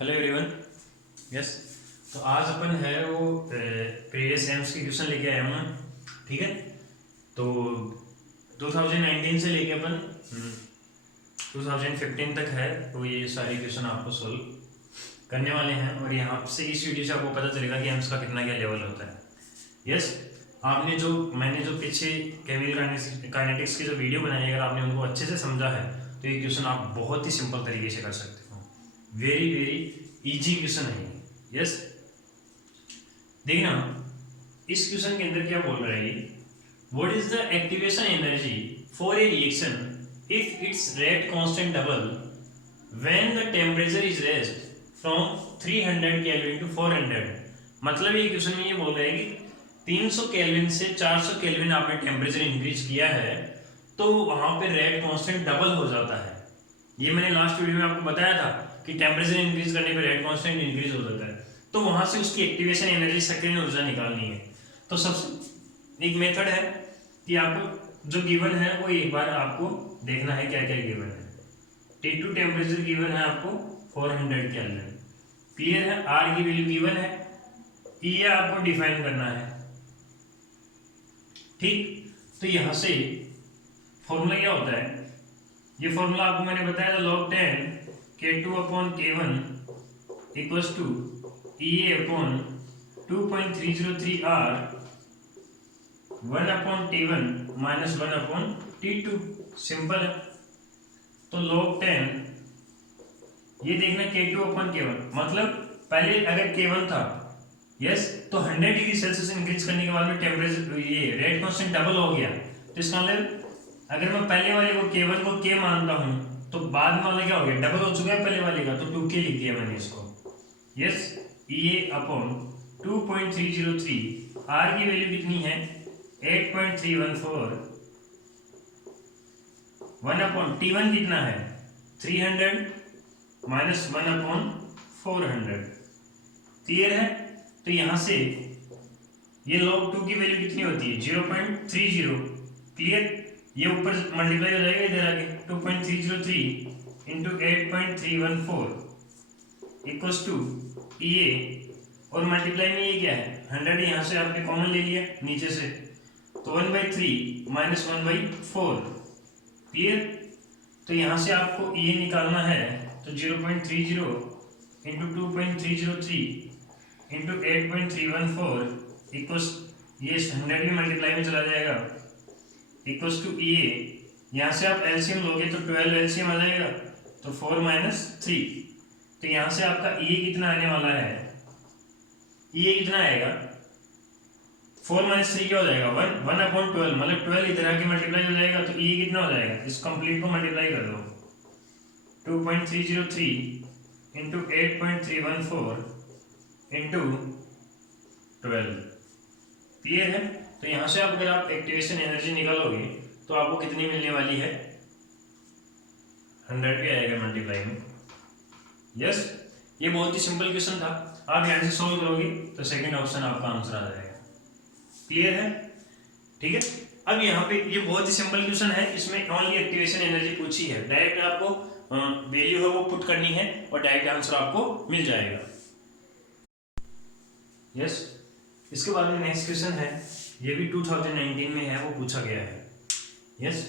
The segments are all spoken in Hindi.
Hello everyone. यस, तो आज अपन है वो प्रीवियस एम्स की क्वेश्चन लेके आया हूँ मैं। ठीक है, तो 2019 से लेके अपन 2015 तक है, तो ये सारी क्वेश्चन आपको सोल्व करने वाले हैं। और यहाँ से इस वीडियो से आपको पता चलेगा कि एम्स का कितना क्या लेवल होता है। यस, मैंने जो पीछे केमिकल काइनेटिक्स की जो वीडियो बनाई है, अगर आपने उनको अच्छे से समझा है तो ये क्वेश्चन आप बहुत ही सिंपल तरीके से कर सकते हो। वेरी वेरी इजी क्वेश्चन है ये। यस, देखना इस क्वेश्चन के अंदर क्या बोल रहा है ये, what is the activation energy for a reaction if its rate constant double when the temperature is raised from 300 kelvin to 400। मतलब ये क्वेश्चन में ये बोल रहा है कि 300 केल्विन से 400 केल्विन आपने टेम्परेचर इंक्रीज किया है तो वहां पे रेट कांस्टेंट डबल हो जाता है। ये मैंने लास्ट वीडियो में आपको बताया था कि टेम्परेचर इंक्रीज करने पे रेट कांस्टेंट इंक्रीज हो जाता है, तो वहां से उसकी एक्टिवेशन एनर्जी, सक्रिय ऊर्जा निकालनी है। तो सबसे एक मेथड है कि आपको जो गिवन है वो एक बार आपको देखना है क्या क्या गिवन है। T2 टेम्परेचर गिवन है आपको 400 केल्विन, क्लियर है। R की वैल्यू गिवन है, E आपको डिफाइन करना है। ठीक, तो यहां से फॉर्मूला क्या होता है, ये फॉर्मूला आपको मैंने बताया था, log 10 K2 upon K1 equals to EA upon 2.303 R 1 upon T1 minus 1 upon T2। Simple है। तो log 10 ये देखना K2 अपॉन K1, मतलब पहले अगर K1 था, यस, तो 100 डिग्री सेल्सियस इंक्रीज करने के बाद में टेम्परेचर ये रेट कांस्टेंट डबल हो गया। तो इसका मतलब अगर मैं पहले वाले को K1 को K मानता हूं तो बाद में वाले क्या हो गया, डबल हो चुका है पहले वाले का, तो 2K लिख दिया मैंने इसको। यस, EA अपॉन 2.303, R की वैल्यू कितनी है 8.314, 1 अपॉन T1 कितना है 300 माइनस 1 अपॉन 400। क्लियर है। तो यहां से ये log 2 की वैल्यू कितनी होती है 0.30। क्लियर, ये ऊपर मल्टीप्लाई हो जाएगा इधर आके 2.303 इंटू 8.314 इक्वल्स टू EA, और मल्टीप्लाई में ये क्या है 100, यहाँ से आपने कॉमन ले लिया नीचे से, तो 1/3 माइनस 1/4। क्लियर, तो यहाँ से आपको EA निकालना है, तो 0.30 इंटू 2.303 इंटू 8.314 इक्वल्स, ये 100 भी मल्टीप्लाई में चला जाएगा, इक्वल्स टू EA। यहाँ से आप एलसीएम लोगे तो 12 एलसीएम आ जाएगा, तो 4 माइनस 3। तो यहाँ से आपका EA कितना आने वाला है, EA कितना आएगा 4 माइनस 3 क्या हो जाएगा 1 अपॉन 12, मतलब 12 इधर आके मल्टीप्लाई हो जाएगा, तो EA कितना हो जाएगा, इस कंप्लीट को मल्टीप्लाई कर दो 2.303 इंटू 8.314 इंटू 12। क्लियर है। तो यहां से आप अगर आप एक्टिवेशन एनर्जी निकालोगे तो आपको कितनी मिलने वाली है 100 भी आएगा मल्टीप्लाई में। यस, ये बहुत ही सिंपल क्वेश्चन था, आप यहां से सॉल्व करोगे तो सेकंड ऑप्शन आपका आंसर आ जाएगा। क्लियर है। ठीक है, अब यहाँ पे ये बहुत ही सिंपल क्वेश्चन है, इसमें ओनली एक्टिवेशन एनर्जी पूछी है, डायरेक्ट आपको वैल्यू है वो पुट करनी है और डायरेक्ट आंसर आपको मिल जाएगा। यस, इसके बाद में नेक्स्ट क्वेश्चन है, ये भी 2019 में है, वो पूछा गया है। यस,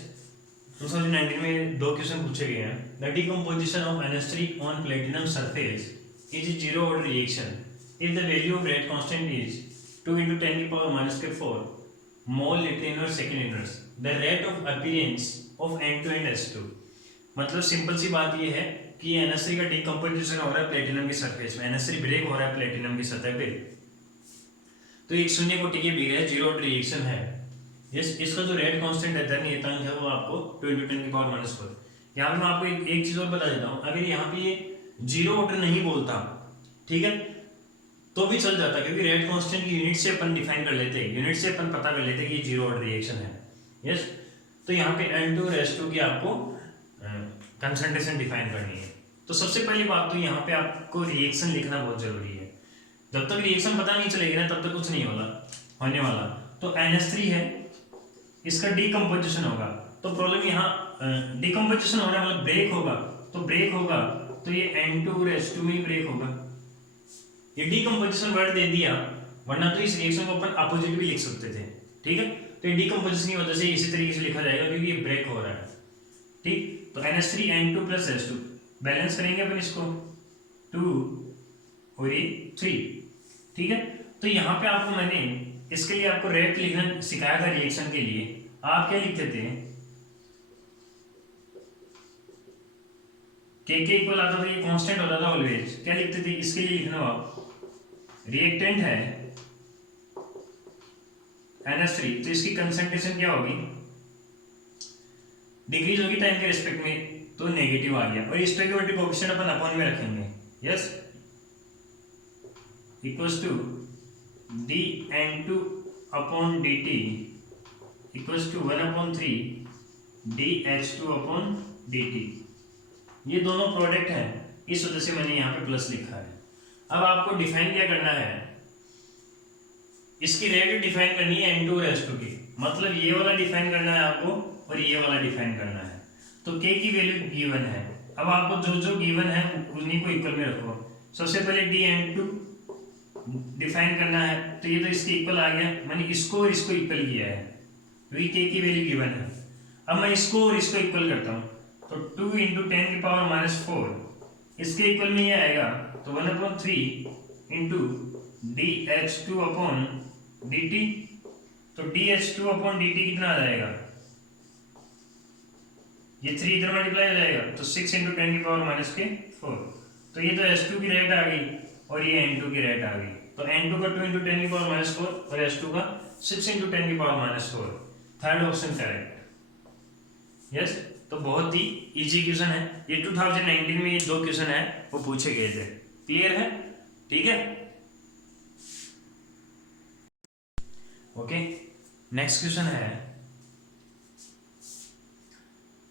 2019 में दो क्वेश्चन पूछे गए हैं। The decomposition of NH3 on platinum surface is zero order reaction if the value of rate constant is 2 × 10⁻⁴ mole litre inverse second inverse the rate of appearance of and two and H2। मतलब सिंपल सी बात ये है कि NH3 का डिकम्पोजिशन हो रहा है प्लेटिनम की सरफेस में, NH3 ब्रेक हो रहा है प्लेटिनम की सतह पे, तो एक शून्य कोटि के बिग है, जीरो ऑर्डर रिएक्शन है। इसका जो रेट कांस्टेंट है, धन नियतांक है, वो आपको 2 × 10⁻⁴। यहाँ पे मैं आपको एक चीज और बता देता हूँ, अगर यहाँ पे ये जीरो ऑर्डर नहीं बोलता, ठीक है, तो भी चल जाता, क्योंकि रेट कांस्टेंट की यूनिट से अपन डिफाइन कर लेते हैं, यूनिट से अपन पता कर लेते हैं कि ये जीरो ऑर्डर रिएक्शन है। यस, तो यहाँ पे N2 और H2 की आपको कंसंट्रेशन डिफाइन करनी है। तो सबसे पहली बात तो यहाँ पे आपको रिएक्शन लिखना बहुत जरूरी है। जब तक रिएक्शन पता नहीं चलेगी ना तब तक कुछ नहीं होने वाला। तो NH3 है, इसका डिकम्पोजिशन होगा, तो प्रॉब्लम यहाँ डिकम्पोजिशन हो रहा है, मतलब ब्रेक होगा, तो ब्रेक होगा तो ये N2 और H2 में ब्रेक होगा। ये डीकंपोजिशन वर्ड दे दिया, वरना तो इस रिएक्शन को अपन अपोजिट भी लिख सकते थे, ठीक है। तो ये डीकंपोजिशन की वजह से इसी तरीके से लिखा जाएगा क्योंकि ये ब्रेक हो रहा है, ठीक। तो NH3N2 प्लस H2 बैलेंस करेंगे अपन इसको, 2 और ये 3, ठीक है। तो यहाँ पे आपको मैंने इसके लिए आपको रेट लिखना सिखाया था रिएक्शन के लिए। आप क्या लिखते थे, के इक्वल आता था, ये कांस्टेंट होता था ऑलवेज। क्या लिखते थे इसके लिए, लिखना आप रिएक्टेंट है NH3, तो इसकी कंसंट्रेशन क्या होगी, डिक्रीज होगी टाइम के रिस्पेक्ट में, तो नेगेटिव आ गया। और स्टोइकियोमेट्रिक कोएफिशिएंट अपन अपॉन में रखेंगे, yes, equals to dN2 upon dt equals to 1/3 dH2 upon dt। ये दोनों प्रोडक्ट हैं, इस वजह से मैंने यहाँ पे प्लस लिखा है। अब आपको डिफाइन क्या करना है, इसकी रेट डिफाइन करनी है N2 और H2 की, मतलब ये वाला डिफाइन करना है आपको और ये वाला डिफाइन करना है। तो K की वैल्यू गिवन है, अब आपको जो जो गिवन है उन्हीं को इक्वल में रखो। सबसे पहले dN2 डिफाइन करना है, तो ये तो इसके इक्वल आ गया, मैंने इसको और इसको इक्वल किया है क्योंकि K की वैल्यू गिवन है। अब मैं इसको और इसको इक्वल करता हूँ, तो 2 × 10⁻⁴ इसके इक्वल में ये आएगा, तो 1/3 × dH2 अपॉन dt। तो dH2 अपॉन dt कितना आ जाएगा, ये 3 इधर मल्टीप्लाई हो जाएगा, तो 6 × 10⁻⁴। तो ये तो H2 की रेट आ गई और ये N2 की रेट आ गई। तो N2 का 2 × 10⁻⁴ और H2 का 6 × 10⁻⁴। Third option correct, yes. तो बहुत ही इजी क्वेश्चन है ये, 2019 में ये 2 क्वेश्चन है वो पूछे गए थे, क्लियर है, ठीक है, ओके। नेक्स्ट क्वेश्चन है,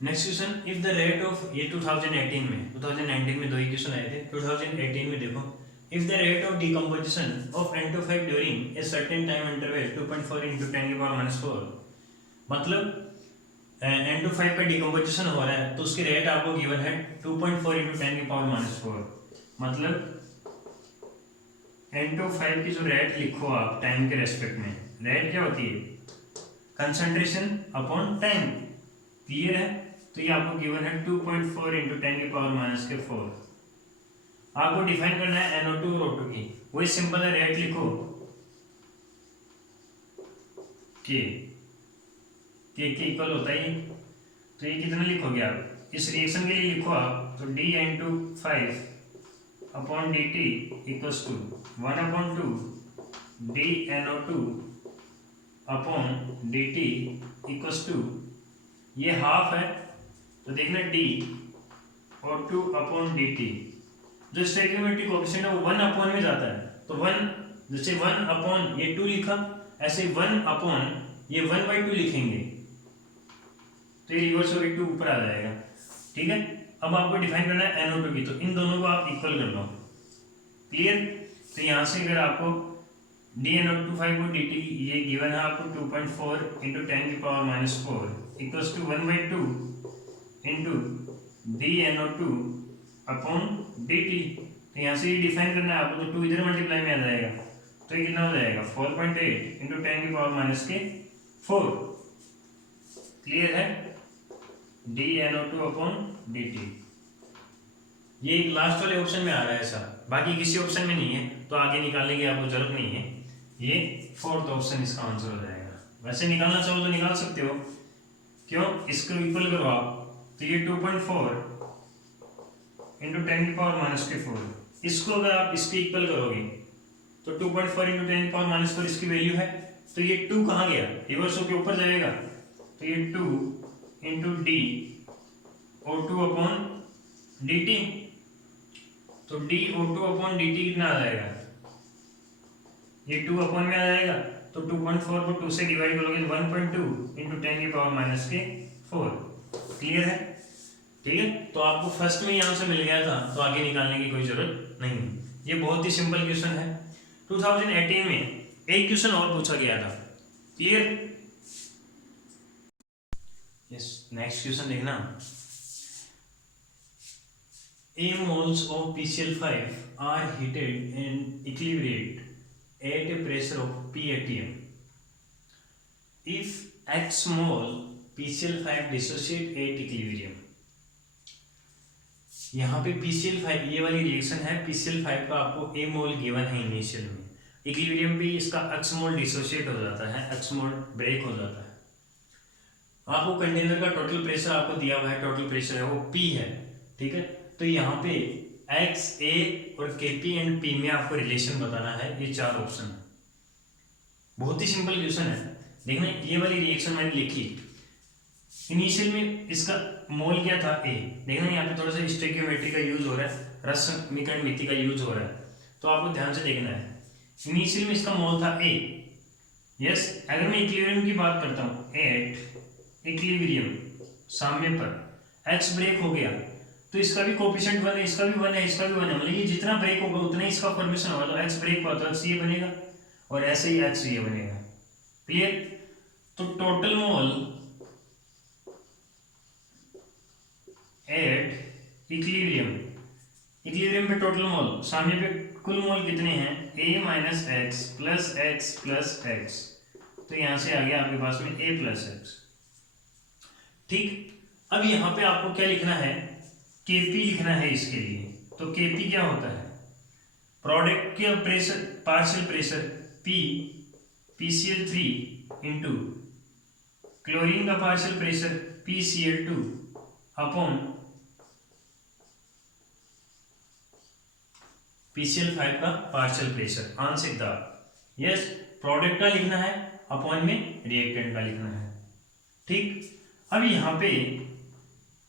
next question, if the rate of, ये 2018 में, 2019 में 2 ही क्वेश्चन आए थे, 2018 में देखो, if the rate of decomposition of N25 during a certain time interval 2.4 × 10⁻⁴, मतलब N25 का डिकम्पोजिशन हो रहा है तो उसकी रेट आपको गिवन है 2.4 × 10⁻⁴, मतलब N25 की जो रेट लिखो आप टाइम के रेस्पेक्ट में, रेट क्या होती है, कंसंट्रेशन अपॉन टाइम, क्लियर है। तो ये आपको गिवन है 2.4 × 10⁻⁴। आपको डिफाइन करना है NO2 और O2 की, वही सिंपल है, रेट लिखो के के इक्वल होता है, तो ये कितना लिखोगे आप, इस रिएक्शन के लिए लिखो आप, तो dN25 upon dt equals to 1/2 dNO2 upon dt equals to, ये हाफ है तो देखना dO2 अपॉन dt, जो स्टोइकियोमेट्रिक कोएफिशिएंट है वो 1 में जाता है, तो 1, जैसे 1 ये 2 लिखा, ऐसे 1 ये 1/2 लिखेंगे, तो ये रिवर्स होकर 2 ऊपर आ जाएगा, ठीक है। अब आपको डिफाइन करना है NO2 की, तो इन दोनों को आप इक्वल कर लो, क्लियर। तो यहाँ से अगर आपको dNO25 को dt ये गिवन है आपको 2.4 × 10⁻⁴ equals to 1/2 × dNO2 upon dt। तो यहाँ से ये डिफाइन करना है आपको, तो 2 इधर मल्टीप्लाई में आ जाएगा, तो ये कितना हो जाएगा 4.8 × 10⁻⁴, क्लियर है, dNO2 अपॉन dt। ये एक लास्ट वाले ऑप्शन में आ रहा है ऐसा, बाकी किसी ऑप्शन में नहीं है, तो आगे निकालने की आपको जरूरत नहीं है, ये 4th ऑप्शन इसका आंसर हो जाएगा। वैसे निकालना चाहो तो निकाल सकते हो, क्यों, इसको इक्वल करो आप, तो ये 2.4 × 10⁻⁴, इसको अगर आप इसके इक्वल करोगे तो 2.4 × 10⁻⁴ इसकी वैल्यू है, तो ये 2 कहाँ गया, रिवर्स होकर ऊपर जाएगा, तो ये 2 × dO2 अपॉन dt, तो dO2 अपॉन dt कितना आ जाएगा, ये 2 अपॉन में आ जाएगा, तो 2.4 को 2 से डिवाइड करोगे तो 1.2 × 10⁻⁴, क्लियर है, ठीक है। तो आपको फर्स्ट में ही आंसर मिल गया था, तो आगे निकालने की कोई जरूरत नहीं है, ये बहुत ही सिंपल क्वेश्चन है। 2018 में एक क्वेश्चन और पूछा गया था, क्लियर, यस। नेक्स्ट क्वेश्चन देखना, A moles of PCl5 are heated and equilibrate at a pressure of P atm. If X mole PCl5 dissociate at equilibrium. यहाँ पे PCl5 ये वाली रिएक्शन है, PCl5 का आपको A मोल गिवन है इनिशियल में, इक्विलिब्रियम भी इसका X मोल डिसोशिएट हो जाता है, X मोल ब्रेक हो जाता है। आपको कंटेनर का टोटल प्रेशर आपको दिया हुआ है, टोटल प्रेशर है वो P है, ठीक है। तो यहाँ पे X, A और Kp एंड P में आपको रिलेशन बताना है, ये चार ऑप्शन है। बहुत ही सिंपल क्वेश्चन है। देखना ये वाली रिएक्शन मैंने लिखी, इनिशियल में इसका मोल क्या था A। देखना यहाँ पे थोड़ा सा स्टोइकियोमेट्री का यूज हो रहा है, रस समीकरण मिति का यूज हो रहा है, तो आपको ध्यान से देखना है। इनिशियल में इसका मोल था A। यस, अगर मैं इक्विलिब्रियम की बात करता हूँ, एट इक्विलिब्रियम साम्य पर X ब्रेक हो गया तो इसका भी कोफिशिएंट 1 है, इसका भी 1 है, इसका भी 1 है, मतलब ये जितना ब्रेक होगा उतना ही इसका फॉर्मेशन होगा। तो X ब्रेक हुआ तो X ये बनेगा और ऐसे ही X ये बनेगा। क्लियर? तो टोटल मोल एट इक्विलिब्रियम पे टोटल मोल, सामने पे कुल मोल कितने हैं, A minus x plus x plus x, तो यहां से आ गया आपके पास में A प्लस एक्स। ठीक, अब यहाँ पे आपको क्या लिखना है, Kp लिखना है इसके लिए। तो Kp क्या होता है, प्रोडक्ट का pressure, partial pressure P PCl3 into chlorine का partial pressure PCl2 upon PCl5 का पार्शियल प्रेशर, आंशिक दाब। यस, प्रोडक्ट का लिखना है, अपॉन में रिएक्टेंट का लिखना है। ठीक, अब यहाँ पे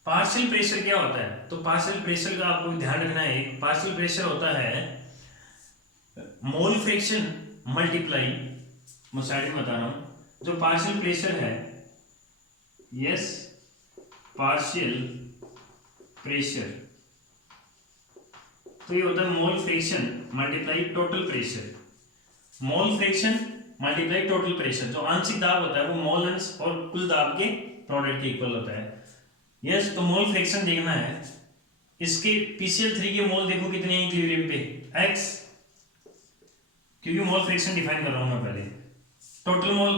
पार्शियल प्रेशर क्या होता है, तो पार्शियल प्रेशर का आपको ध्यान रखना है। पार्शियल प्रेशर होता है मोल फ्रैक्शन मल्टीप्लाई, मैं साइड में बता रहा हूं, जो पार्शियल प्रेशर है, यस पार्शियल प्रेशर, तो ये होता है mole fraction multiply total pressure. Mole fraction multiply total pressure, जो आंशिक दाब होता है वो मोल अंश और कुल दाब के प्रोडक्ट के इक्वल होता है। यस, तो मोल फ्रैक्शन देखना है, इसके PCl3 के मोल देखो कितने हैं इक्विलिब्रियम पे, X, क्योंकि मोल फ्रैक्शन डिफाइन कर रहा हूं मैं पहले। Total mole,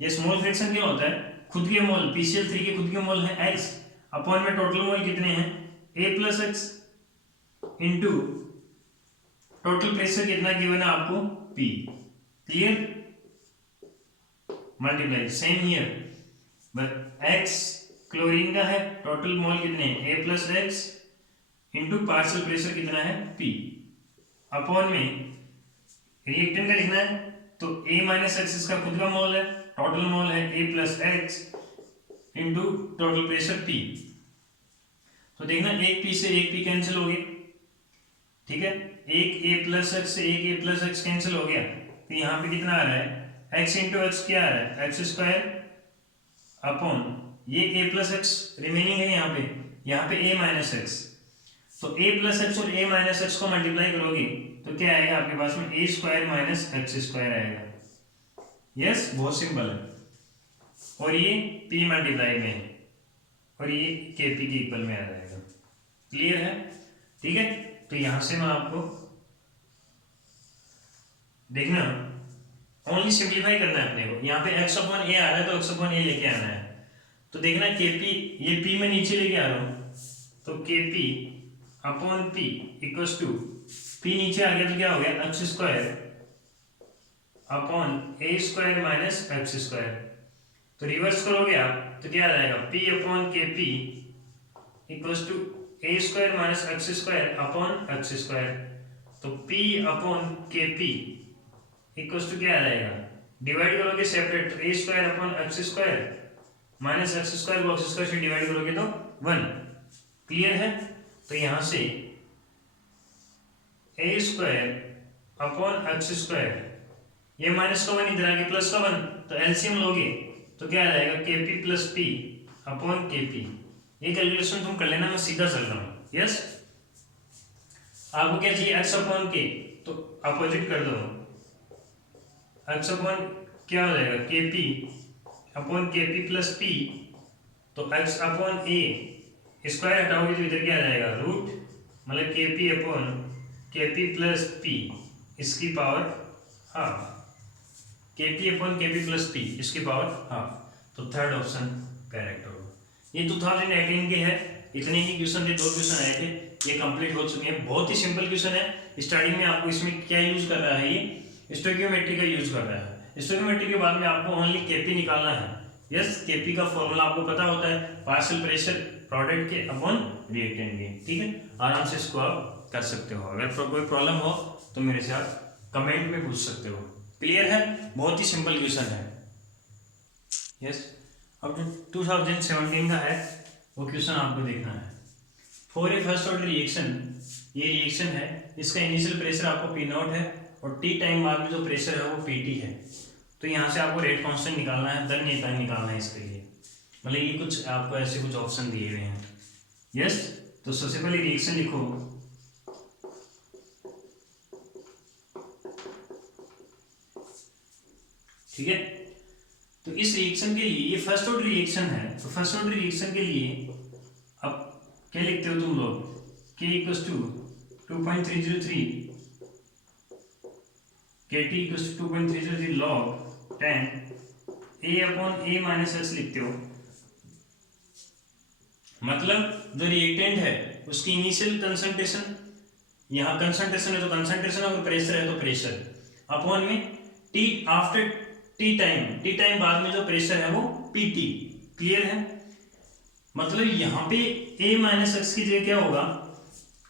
yes mole fraction क्या होता है, खुद के मोल, PCl3 के खुद के मोल है X, अपॉन में टोटल मोल कितने हैं A plus x, into total pressure कितना गिवन है आपको P। Clear? Multiply, same here, but X chlorine का है, टोटल मोल कितने हैं A plus x, into partial pressure कितना है P, अपॉन में रिएक्टेंट का लिखना है, तो A माइनस एक्स इसका खुद का मोल है, टोटल मोल है A plus x into total pressure P। तो देखना एक P से एक P कैंसिल हो गया, ठीक है, एक A प्लस एक्स से एक A प्लस एक्स कैंसिल हो गया, तो यहाँ पे कितना आ रहा है, x इंटू एक्स क्या आ रहा है, एक्स स्क्वायर, अपॉन ये A प्लस एक्स रिमेनिंग है यहाँ पे A माइनस एक्स, तो A प्लस एक्स और A माइनस एक्स को मल्टीप्लाई करोगे तो क्या आएगा आपके पास में, A square minus x square आएगा। यस, बहुत सिंपल है, और ये P मल्टीप्लाई में है और ये Kp के इक्वल में आ जाएगा। क्लियर है? ठीक है, तो यहां से मैं आपको देखना ओनली सिंप्लीफाई करना है अपने को। यहाँ पे x अपॉन a आ रहा है तो x अपॉन a लेके आना है, तो देखना Kp, ये P में नीचे लेके आ रहा हूं, तो Kp upon P equals to, P नीचे आ गया तो क्या हो गया, x square upon a square minus x square, तो रिवर्स करोगे आप तो क्या आ जाएगा, P upon Kp equals to a square minus x square upon x square, तो P upon Kp equals to क्या आ जाएगा, डिवाइड करोगे separate, a square upon x square minus x square को एक्स स्क्वायर से डिवाइड करोगे तो 1। क्लियर है? तो यहां से a square upon x square, ये माइनस का 1 इधर आके प्लस का 1, तो एलसीएम लोगे तो क्या आ जाएगा, Kp plus P upon Kp। ये कैलकुलेशन तुम कर लेना, मैं सीधा चल रहा हूँ। यस, आपको क्या चाहिए, x अपॉन k, तो अपोजिट कर दो, x अपॉन क्या हो जाएगा, Kp upon Kp plus P, तो x अपॉन a स्क्वायर हटाओगे तो इधर क्या आ जाएगा, रूट मतलब के पी अपॉन के पी प्लस पी इसकी पावर हाफ, के पी अपॉन के पी प्लस पी इसकी पावर हाफ। तो थर्ड ऑप्शन करेक्ट होगा। ये 2018 के है, इतने ही क्वेश्चन थे, 2 क्वेश्चन आए थे, ये कंप्लीट हो चुके हैं। बहुत ही सिंपल क्वेश्चन है। स्टार्टिंग में आपको इसमें क्या यूज कर रहा है, ये स्टोइकियोमेट्री का यूज कर रहा है। स्टोइकियोमेट्री के बाद में आपको ओनली केपी निकालना है। यस, केपी का फॉर्मूला आपको पता होता है, पार्शियल प्रेशर प्रोडक्ट के अपॉन रिएक्टेंट के। ठीक है, आराम से इसको आप कर सकते हो। अगर कोई प्रॉब्लम हो तो मेरे से आप कमेंट में पूछ सकते हो। क्लियर है, बहुत ही सिंपल क्वेश्चन है। यस, अब जो 2017 का है वो क्वेश्चन आपको देखना है। For a first order reaction, ये रिएक्शन है, इसका इनिशियल प्रेशर आपको पी नॉट है और टी टाइम बाद में जो प्रेशर है वो पी टी है। तो यहाँ से आपको रेट कांस्टेंट निकालना है, दर नियतांक निकालना है इसके लिए। मतलब ये कुछ आपको ऐसे कुछ ऑप्शन दिए हुए हैं। यस, तो सबसे पहले रिएक्शन लिखो। ठीक है, तो इस रिएक्शन के लिए, ये फर्स्ट ऑर्डर रिएक्शन है, तो फर्स्ट ऑर्डर रिएक्शन के लिए अब क्या लिखते हो तुम लोग, K equals to 2.303 KT equals to 2.303 log 10 A upon A minus x लिखते हो। मतलब जो रिएक्टेंट है उसकी इनिशियल कंसंट्रेशन, यहाँ कंसंट्रेशन है तो कंसंट्रेशन, अगर प्रेशर है तो प्रेशर, अपॉन में टी आफ्टर टी टाइम बाद में जो प्रेशर है वो पीटी। क्लियर है, मतलब यहाँ पे a माइनस एक्स की जगह क्या होगा,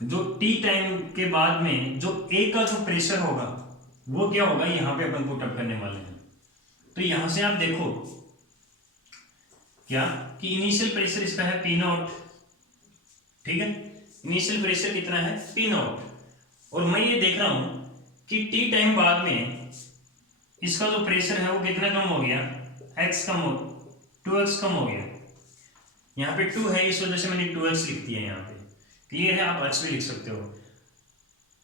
जो टी टाइम के बाद में जो a का जो प्रेशर होगा वो क्या होगा, यहाँ पे अपन पुट अप करने वाले हैं। तो यहां से आप देखो क्या कि इनिशियल प्रेशर इसका है पी नॉट। ठीक है, इनिशियल प्रेशर कितना है, पी नॉट, और मैं ये देख रहा हूं कि टी टाइम बाद में इसका जो प्रेशर है वो कितना कम हो गया, x कम हो, 2x कम हो गया। यहाँ पे 2 है, इस वजह से मैंने 2x लिख दिया यहाँ पे। क्लियर है, आप x भी लिख सकते हो।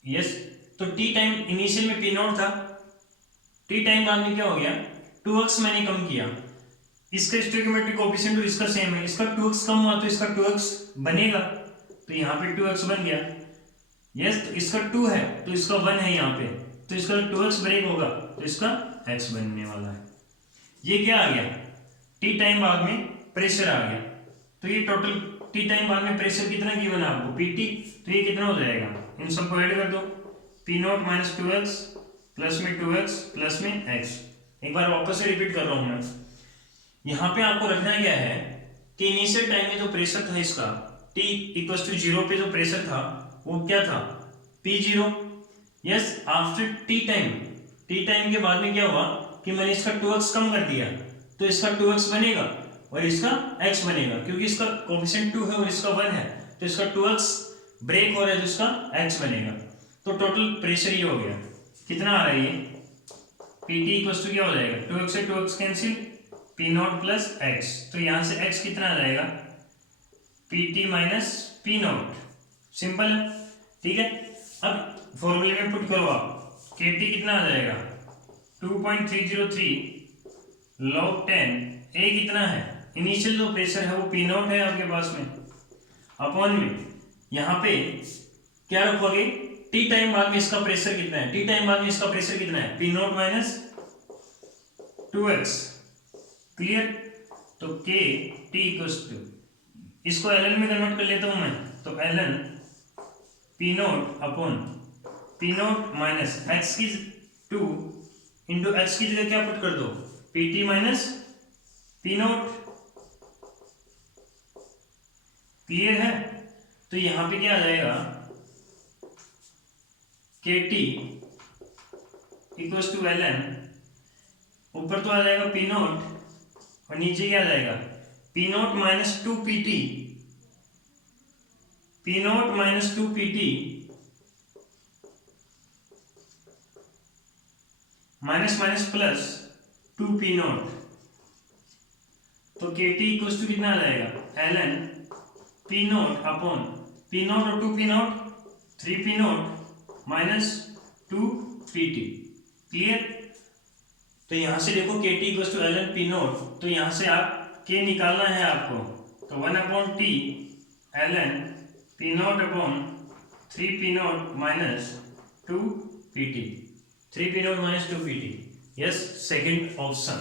यस, तो टी टाइम इनिशियल में पी नॉट था, टी टाइम बाद में क्या हो गया, 2x मैंने कम किया। इसका स्टोइकियोमेट्रिक कोएफिशिएंट तो इसका सेम है, इसका 2x कम हुआ तो इसका 2x बनेगा, तो यहाँ पे 2x बन गया। यस, तो इसका 2 है तो इसका 1 है यहाँ पे, तो इसका 2x ब्रेक होगा तो इसका x बनने वाला है। ये क्या आ गया, टी टाइम बाद में प्रेशर आ गया। तो ये टोटल टी टाइम बाद में प्रेशर कितना गिवन है आपको, पीटी, तो ये कितना हो जाएगा, इन सबको ऐड कर दो, P not minus 2x plus में 2x प्लस में x। एक बार वापस से रिपीट कर रहा हूं मैं। यहाँ पे आपको रखना क्या है कि इनिशियल टाइम में जो प्रेशर था इसका t इक्वल्स टू 0 पे जो प्रेशर था वो क्या था, P0। Yes, after T time के बाद में क्या हुआ कि मैंने इसका 2x कम कर दिया, तो इसका 2x बनेगा और इसका x बनेगा, क्योंकि इसका कोएफिशिएंट 2 है और इसका 1 है, तो इसका 2x ब्रेक हो रहा है तो इसका x बनेगा। तो टोटल प्रेशर ये हो गया, कितना आ रहा है ये, Pt इक्वल्स टू क्या हो जाएगा, 2x से 2x cancel, P not plus x, तो यहाँ से x कितना आ जाएगा, Pt minus P not. Simple है, ठीक है। अब फॉर्मूले में पुट करो आप, Kt कितना आ जाएगा, 2.303 log 10, A कितना है, इनिशियल जो प्रेशर है वो P नॉट है आपके पास में, अपॉन में यहाँ पे क्या रखोगे, टी टाइम बाद में इसका प्रेशर कितना है, टी टाइम बाद में इसका प्रेशर कितना है, P not minus 2x। Clear, तो Kt इक्वल्स टू, इसको ln में कन्वर्ट कर लेता हूं मैं, तो ln P not upon P not minus x की 2 इंटू x की जगह क्या पुट कर दो, Pt minus P not. Clear है, तो यहां पे क्या आ जाएगा, Kt इक्वल्स टू ln, ऊपर तो आ जाएगा P नॉट और नीचे क्या आ जाएगा, P not minus 2Pt, P not minus 2Pt minus minus plus 2P not. तो Kt इक्वल्स टू कितना आ जाएगा, ln P not upon P not और 2P not 3P not minus 2Pt। Clear, तो यहां से देखो Kt equals to ln P naught, तो यहां से आप K निकालना है आपको, तो 1 upon T ln P not upon 3p0 minus 2pt, 3p0 minus 2pt, yes second option.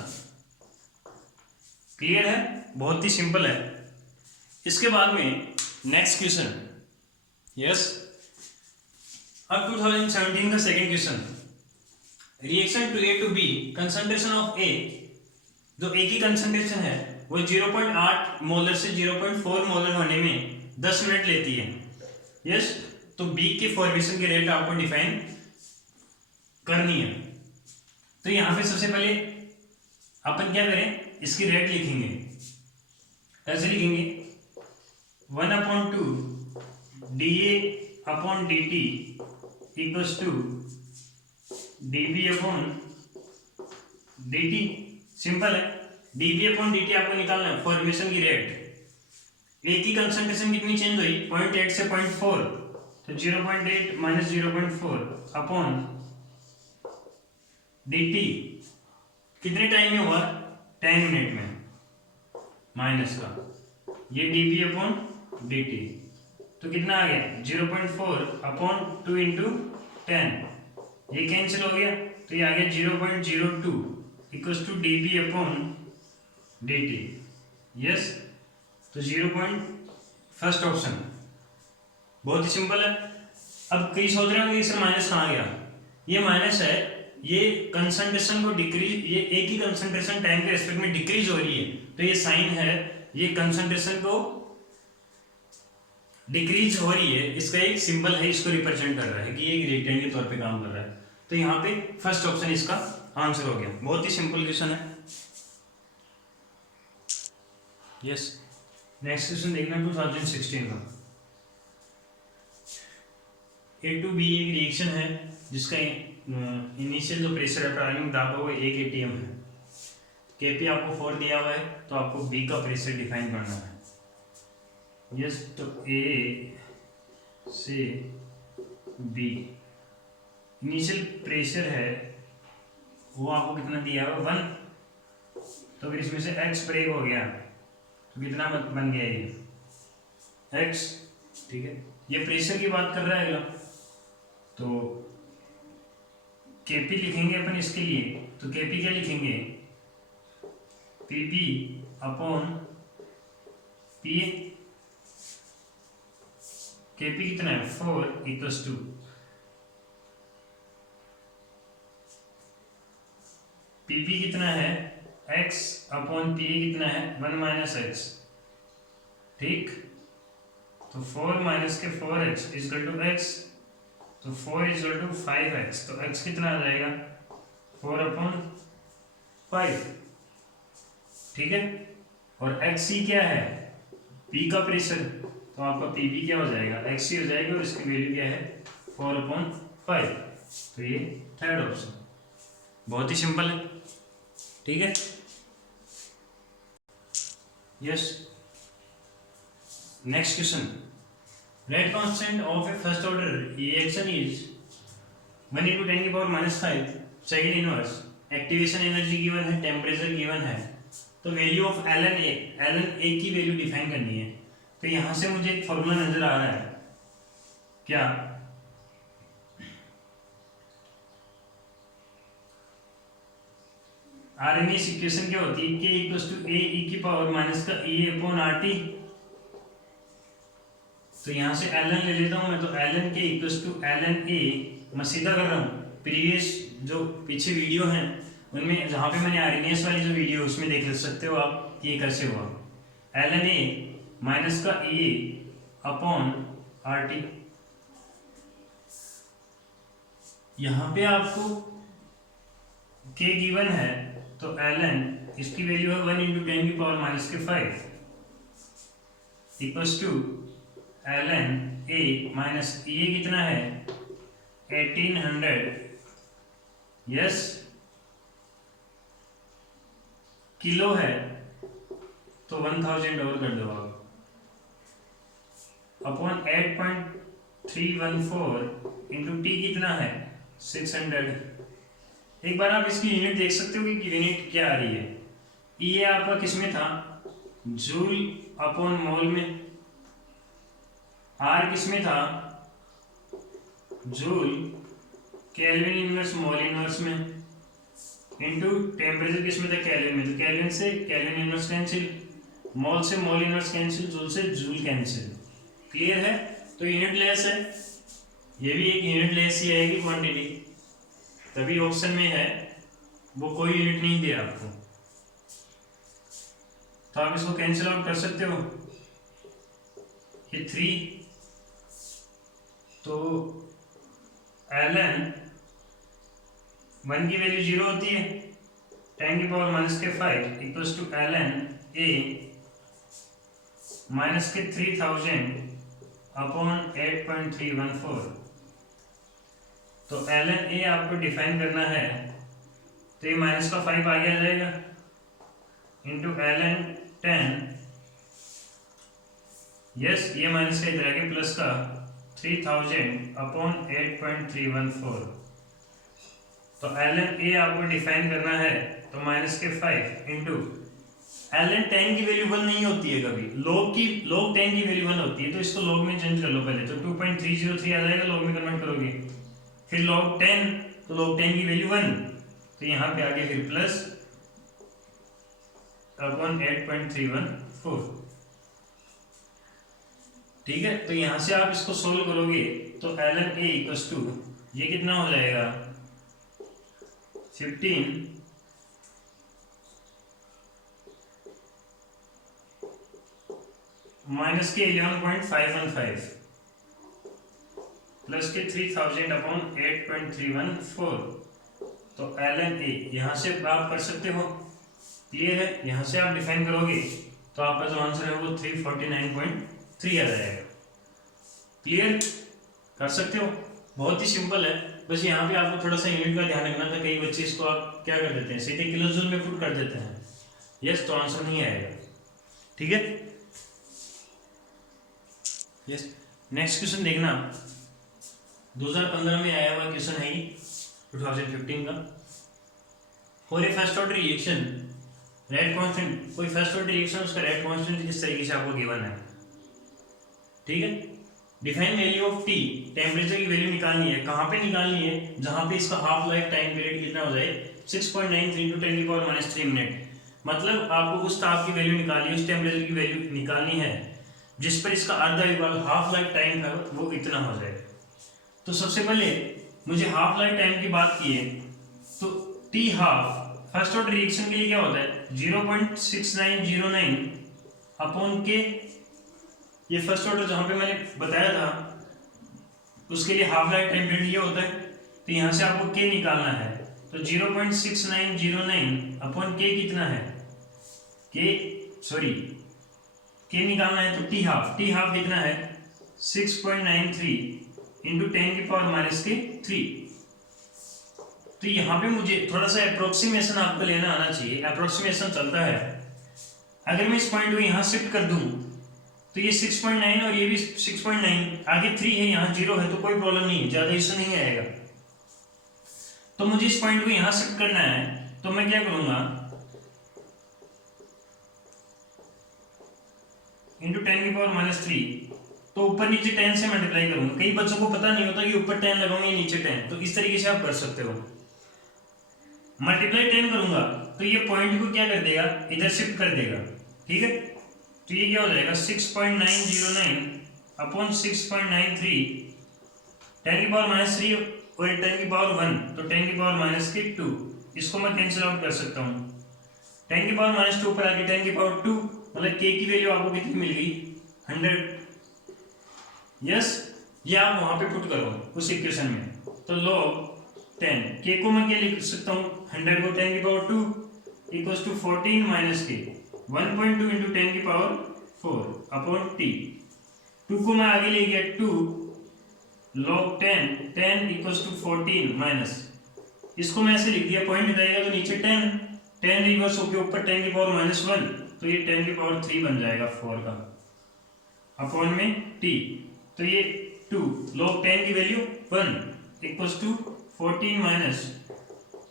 Clear है, बहुत ही सिंपल है। इसके बाद में नेक्स्ट क्वेश्चन, यस अब 2017 का second question, reaction to A to B, concentration of A, जो ए की कंसंट्रेशन है वो 0.8 मोलर से 0.4 मोलर होने में 10 मिनट लेती है, यस। तो बी के फॉर्मेशन की रेट आपको डिफाइन करनी है। तो यहां पे सबसे पहले अपन क्या करें, इसकी रेट लिखेंगे। कैसे लिखेंगे, 1/2 dA upon dt equals to dB upon dt। Simple है, dB अपॉन dt आपको निकालना है फॉर्मेशन की रेट। ए की कंसंट्रेशन कितनी चेंज हुई, 0.8 से 0.4, तो 0.8 माइनस 0.4 अपॉन dt कितने टाइम में हुआ, 10 मिनट में, माइनस का ये dB अपॉन dt, तो कितना आ गया 0.4 अपॉन 2 इंटू 10, ये कैंसिल हो गया, तो ये आ गया 0.02 equals to dB upon dt, yes. तो फर्स्ट ऑप्शन, बहुत ही सिंपल है। अब कई सोच रहे होंगे इससे माइनस कहाँ गया, ये माइनस है, ये कंसंट्रेशन को डिक्रीज, ये ए की कंसंट्रेशन टाइम के रेस्पेक्ट में डिक्रीज हो रही है, तो ये साइन है, ये कंसंट्रेशन को डिक्रीज हो रही है, इसका एक सिंबल है, इसको रिप्रेजेंट कर रहा है कि ये रिएक्टेंट के तौर पे काम कर रहा है। तो यहाँ पे फर्स्ट ऑप्शन इसका आंसर हो गया, बहुत ही सिंपल क्वेश्चन है, यस। नेक्स्ट क्वेश्चन देखना 2016 का। ए टू बी एक रिएक्शन है जिसका इनिशियल जो प्रेशर है, प्रारंभिक दाब है वो 1 atm है। केपी आपको 4 दिया हुआ है, तो आपको बी का प्रेशर डिफाइन करना है, यस। तो ए से बी इनिशियल प्रेशर है वो आपको कितना दिया हुआ 1, तो फिर इसमें से x ब्रेक हो गया, तो कितना बन गया ये x, ठीक है। ये प्रेशर की बात कर रहा है अगला, तो केपी लिखेंगे अपन इसके लिए, तो केपी क्या लिखेंगे, पीपी अपॉन पी, केपी कितना है 4 इक्वल्स टू पीपी कितना है x अपॉन पी कितना है 1 माइनस एक्स, ठीक। तो 4 माइनस के 4x इजकल टू x, तो 4 इजकल टू 5x, तो x कितना आ जाएगा 4 अपॉन 5, ठीक है। और xc क्या है, p का प्रेशर, तो आपका pb क्या हो जाएगा xc हो जाएगा, और इसकी वैल्यू क्या है 4 अपॉन 5, तो ये थर्ड ऑप्शन, बहुत ही सिंपल है, ठीक है, yes. Next question, rate constant of A first order reaction is 1 into 10 की power -5 second inverse, activation energy given है, टेम्परेचर गिवन है, तो वैल्यू ऑफ ln a की वैल्यू डिफाइन करनी है। तो यहां से मुझे एक फॉर्मूला नजर आ रहा है, क्या आरएनएस इक्वेशन क्या होती है, k equals to a e की पावर माइनस का e अपॉन RT। तो यहां से ln ले लेता हूं मैं, तो ln k equals to ln a, मैं सीधा कर रहा हूं, प्रीवियस जो पीछे वीडियो हैं उनमें जहां पे मैंने आरएनएस वाली जो वीडियो उसमें देख सकते हो आप कि ये कैसे हुआ, ln a माइनस का e अपॉन RT। यहां पे आपको k गिवन है, तो ln इसकी वैल्यू है 1 into 10 की पावर माइनस के 5 equals to ln a minus ये कितना है 1800, यस, किलो है, तो 1000 और कर दो आप, अपॉन 8.314 इंटू टी कितना है 600। एक बार आप इसकी यूनिट देख सकते हो कि यूनिट क्या आ रही है, ये आपका किसमें था जूल अपॉन मोल में, आर किसमें था joule kelvin inverse mole inverse में इनटू टेम्परेचर किस में था, केल्विन में, तो केल्विन से केल्विन इनवर्स कैंसिल, मोल से मोल इनवर्स कैंसिल, जूल से जूल कैंसिल। क्लियर है? तो यूनिट लेस है, ये भी एक यूनिट लेस ही आएगी क्वांटिटी, तभी ऑप्शन में है वो कोई यूनिट नहीं दिया आपको, तो आप इसको कैंसिल आउट कर सकते हो। ये 3, तो ln 1 की वैल्यू 0 होती है, 10 की power -5 equals to ln a -3000 upon 8.314। तो ln a आपको डिफाइन करना है, तो ये माइनस का 5 आगे आ जाएगा इंटू ln 10, यस ये माइनस का इधर आगे प्लस का 3000 अपॉन 8.314। तो ln a आपको डिफाइन करना है, तो माइनस के 5 इंटू ln 10 की वैल्यू 1 नहीं होती है कभी, log 10 की वैल्यू 1 होती है, तो इसको log में चेंज कर लो पहले, तो 2.303 आ जाएगा, log में कन्वर्ट करोगे, फिर log 10, तो log 10 की वैल्यू 1, तो यहाँ पे आगे फिर प्लस अपॉन 8.314। ठीक है, तो यहां से आप इसको सोल्व करोगे तो ln a इक्वल्स टू ये कितना हो जाएगा 15 माइनस के 11.515 प्लस के 3000 अपॉन 8.314। तो ln a यहां से आप कर सकते हो, क्लियर है? यहां से आप डिफाइन करोगे तो आपका जो आंसर है वो 349.3 आ जाएगा। क्लियर कर सकते हो, बहुत ही सिंपल है, बस यहाँ पे आपको थोड़ा सा यूनिट का ध्यान रखना था, कई बच्चे इसको आप क्या कर देते हैं सीधे किलोजूल में पुट कर देते हैं, यस तो आंसर नहीं आएगा। ठीक है, यस नेक्स्ट क्वेश्चन देखना, 2015 में आया हुआ क्वेश्चन है ये 2015 का। For a first order reaction rate constant, कोई फर्स्ट ऑर्डर रिएक्शन उसका रेट कांस्टेंट इस तरीके से आपको गिवन है। ठीक है, define value of T, temperature की वैल्यू निकालनी है, कहाँ पे निकालनी है, जहां पे इसका हाफ लाइफ टाइम पीरियड कितना हो जाए 6.93 × 10⁻³ मिनट, मतलब आपको उस ताप की वैल्यू निकालनी है, उस टेम्परेचर की वैल्यू निकालनी है जिस पर इसका आधा विभाग हाफ लाइफ टाइम है वो इतना हो जाए। तो सबसे पहले मुझे हाफ लाइफ टाइम की बात की है, तो T half first order reaction के लिए क्या होता है 0.6909 अपॉन के, ये फर्स्ट ऑर्डर जहां पे मैंने बताया था उसके लिए हाफ लाइफ टाइम पीरियड ये होता है, तो यहां से आपको के निकालना है, तो 0.6909 अपॉन के कितना है, के निकालना है, तो टी हाफ कितना है 6.93 इंटू 10⁻³ तो यहाँ पे मुझे थोड़ा सा अप्रोक्सीमेशन आपको लेना आना चाहिए, अप्रोक्सीमेशन चलता है, अगर मैं इस पॉइंट को यहाँ शिफ्ट कर दूं तो ये 6.9 और ये भी 6.9, आगे 3 है यहाँ 0 है, तो कोई प्रॉब्लम नहीं है, ज्यादा इशू नहीं आएगा। तो मुझे इस पॉइंट को यहाँ शिफ्ट करना है, तो मैं क्या करूंगा इंटू 10⁻³ तो ऊपर नीचे 10 से मल्टीप्लाई करूंगा, कई बच्चों को पता नहीं होता कि ऊपर 10 लगाऊंगा नीचे 10, तो इस तरीके से आप कर सकते हो, मल्टीप्लाई 10 करूंगा तो ये पॉइंट को क्या कर देगा इधर शिफ्ट कर देगा। ठीक है, तो ये क्या हो जाएगा 6.909 अपॉन 6.93 10⁻³ और 10⁻1 तो 10⁻², इसको मैं कैंसिल आउट कर सकता हूँ, 10⁻² ऊपर आके 10⁻2 मतलब के की वैल्यू आपको कितनी मिल गई 100। यस, ये आप वहां पे पुट करो उस इक्वेशन में, तो log 10 के को मैं क्या लिख सकता हूँ 100 को 10⁻2 इक्वल्स टू 14 माइनस के 1.2 इंटू 10⁻4 अपॉन टी, 2 को मैं आगे ले गया 2 log 10 इक्वल्स टू 14 माइनस, इसको मैं ऐसे लिख दिया, पॉइंट हटाएगा तो नीचे 10 रिवर्स होके ऊपर 10⁻1 तो ये 10⁻3 बन जाएगा 4 का अपॉन में टी, तो ये 2 log 10 की value 1 equals to 14 minus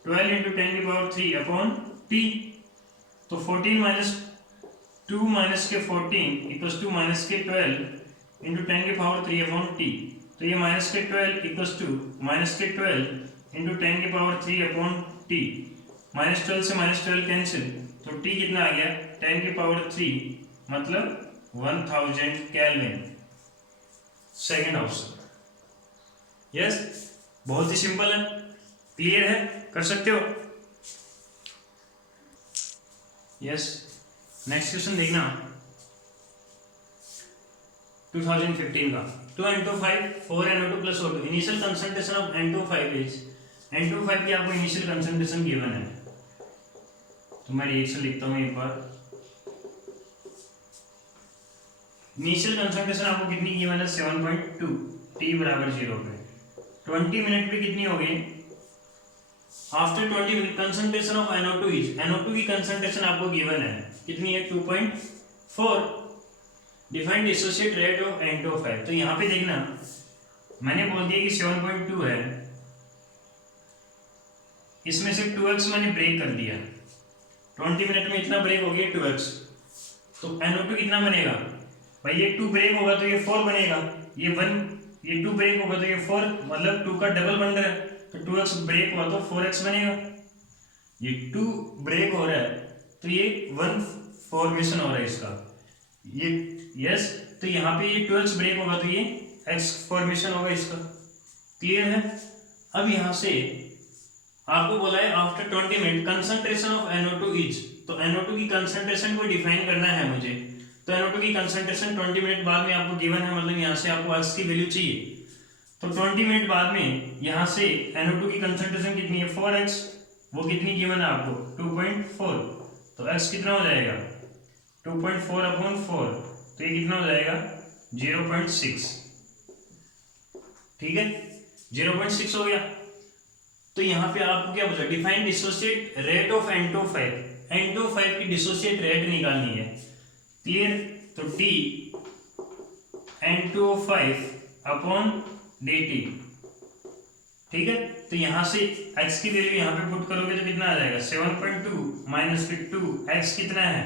12 into 10⁻3 upon T, तो 14 माइनस 2 माइनस के 14 इक्वल्स टू माइनस के 12 इंटू 10⁻3 अपॉन टी, तो ये माइनस के 12 इक्वल्स टू माइनस के 12 इंटू 10⁻³ अपॉन टी। -12 से -12 कैंसिल, तो टी कितना आ गया 10⁻³ मतलब 1000 केल्विन। Second option. यस, बहुत ही सिंपल है, क्लियर है, कर सकते हो। यस, नेक्स्ट क्वेश्चन देखना 2015 का। 2N25 4NO2 plus O2 initial concentration of N25 is, N25 की आपको इनिशियल कंसंट्रेशन गिवन है, तो मैं रिएक्शन लिखता हूँ एक बार। इनिशियल कंसंट्रेशन आपको कितनी गिवन है 7.2, T बराबर 0 पे। 20 मिनट पे कितनी होगी after 20 minute concentration of NO2 is, NO2 की कंसंट्रेशन आपको गिवन है कितनी है 2.4। Defined dissociate rate of N25, तो यहाँ पे देखना मैंने बोल दिया कि 7.2 है, इसमें से 2x मैंने ब्रेक कर दिया, 20 मिनट में इतना ब्रेक हो गया 2x, तो NO2 कितना बनेगा भाई, ये 2 ब्रेक होगा तो ये 4 बनेगा, ये 2 ब्रेक होगा तो ये 4, मतलब 2 का डबल बन रहा है, तो 2x ब्रेक हुआ तो 4x बनेगा। ये 2 ब्रेक हो रहा है तो ये 1 फॉर्मेशन हो रहा है इसका, ये यस, तो यहाँ पे ये 2x ब्रेक होगा तो ये x फॉर्मेशन होगा इसका, क्लियर है। अब यहाँ से आपको बोला है after 20 minute concentration of NO2 is, तो NO2 की कंसंट्रेशन को डिफाइन करना है मुझे, तो NO2 की कंसंट्रेशन 20 मिनट बाद में आपको गिवन है, मतलब यहाँ से आपको x की वैल्यू चाहिए, तो 20 मिनट बाद में यहाँ से NO2 की कंसंट्रेशन कितनी है 4x, वो कितनी गिवन है आपको 2.4, तो x कितना हो जाएगा 2.4 अपॉन 4, तो ये कितना हो जाएगा 0.6, ठीक है 0.6 हो गया। तो यहाँ पे आपको क्या पूछा, define dissociate rate of N25, N25 की डिसोसिएट रेट निकालनी है, क्लियर। तो T N2O5 अपॉन dt, ठीक है। तो यहाँ से x की वैल्यू यहाँ पे पुट करोगे तो कितना आ जाएगा 7.2 माइनस फिर 2, x कितना है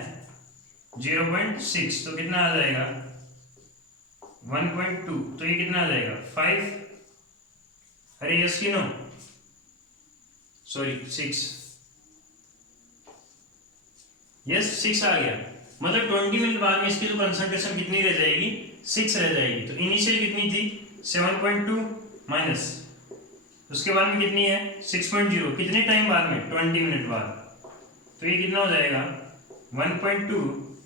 0.6, तो कितना आ जाएगा 1.2, तो ये कितना आ जाएगा 5, अरे यस की नो सॉरी 6, यस 6 आ गया, मतलब 20 मिनट बाद में इसकी जो कंसंट्रेशन कितनी रह जाएगी 6 रह जाएगी। तो इनिशियल कितनी थी 7.2 माइनस, उसके बाद में कितनी है 6.0, कितने टाइम बाद में 20 मिनट बाद, तो ये कितना हो जाएगा 1.2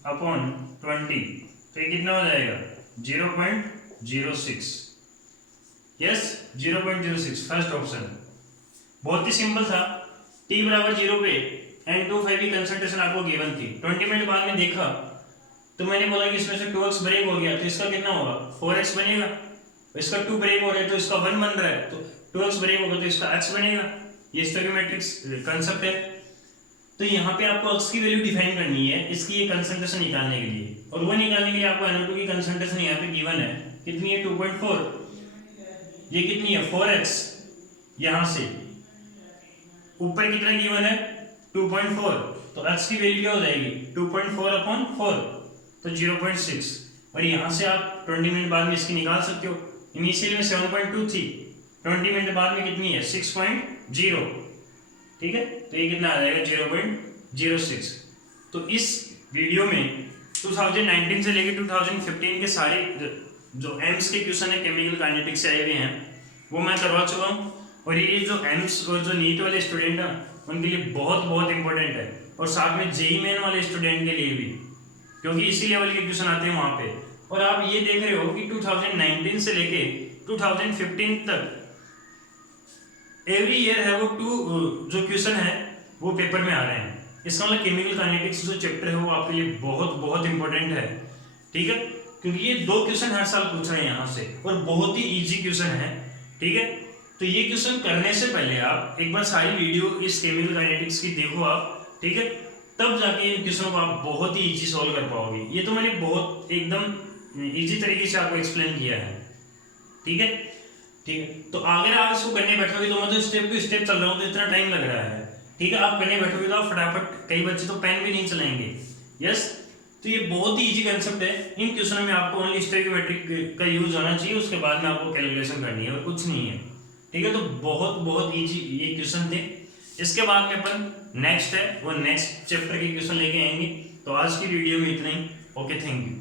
अपॉन 20, तो ये कितना हो जाएगा 0.06, यस 0.06, फर्स्ट ऑप्शन। बहुत ही सिंपल था, t बराबर 0 पे N25 की कंसंट्रेशन आपको गिवन थी, 20 मिनट बाद में देखा तो मैंने बोला कि इसमें से 2x ब्रेक हो गया तो इसका कितना होगा 4x बनेगा, इसका 2 ब्रेक हो रहा है तो इसका 1 बन रहा है, तो 2x ब्रेक होगा तो इसका x बनेगा, ये स्टोइकियोमेट्रिक्स कांसेप्ट है। तो यहाँ पे आपको x की वैल्यू डिफाइन करनी है इसकी ये कंसंट्रेशन निकालने के लिए, और वो निकालने के लिए आपको NO2 की कंसंट्रेशन यहाँ पे गिवन है कितनी है 2.4, ये कितनी है 4x, यहाँ से ऊपर कितना गिवन है 2.4, तो x की वैल्यू क्या हो जाएगी 2.4 अपॉन 4, तो 0.6, और यहाँ से आप 20 मिनट बाद में इसकी निकाल सकते हो, इनिशियल में 7.2 थी, 20 मिनट बाद में कितनी है 6.0, ठीक है, तो ये कितना आ जाएगा 0.06। तो इस वीडियो में 2019 से लेकर 2015 के सारे जो एम्स के क्वेश्चन है केमिकल काइनेटिक्स से आए हुए हैं वो मैं करवा चुका हूँ, और ये जो एम्स और जो नीट वाले स्टूडेंट हैं उनके लिए बहुत बहुत इंपॉर्टेंट है, और साथ में जेईई मेन वाले स्टूडेंट के लिए भी, क्योंकि इसी लेवल के क्वेश्चन आते हैं वहाँ पे। और आप ये देख रहे हो कि 2019 से लेके 2015 तक एवरी ईयर है वो जो क्वेश्चन है वो पेपर में आ रहे हैं, इसका मतलब केमिकल काइनेटिक्स जो चैप्टर है वो आपके लिए बहुत बहुत इंपॉर्टेंट है, ठीक है, क्योंकि ये 2 क्वेश्चन हर साल पूछ रहे हैं यहाँ से, और बहुत ही इजी क्वेश्चन है, ठीक है। तो ये क्वेश्चन करने से पहले आप एक बार सारी वीडियो इस केमिकल काइनेटिक्स की देखो आप, ठीक है, तब जाके इन क्वेश्चनों को आप बहुत ही इजी सॉल्व कर पाओगे। ये तो मैंने बहुत एकदम इजी तरीके से आपको एक्सप्लेन किया है, ठीक है, ठीक है। तो अगर आप इसको करने बैठोगे तो मतलब स्टेप टू स्टेप चल रहा हूँ तो इतना टाइम लग रहा है, ठीक है, आप करने बैठोगे तो आप फटाफट, कई बच्चे तो पेन भी नहीं चलाएंगे, यस, तो ये बहुत ही इजी कंसेप्ट है। इन क्वेश्चनों में आपको ओनली स्टोइकोमेट्रिक का यूज होना चाहिए, उसके बाद में आपको कैलकुलेशन करनी है और कुछ नहीं है। ठीक है, तो बहुत बहुत इजी ये क्वेश्चन थे। इसके बाद में अपन नेक्स्ट है वो नेक्स्ट चैप्टर के क्वेश्चन लेके आएंगे। तो आज की वीडियो में इतना ही। Okay, thank you.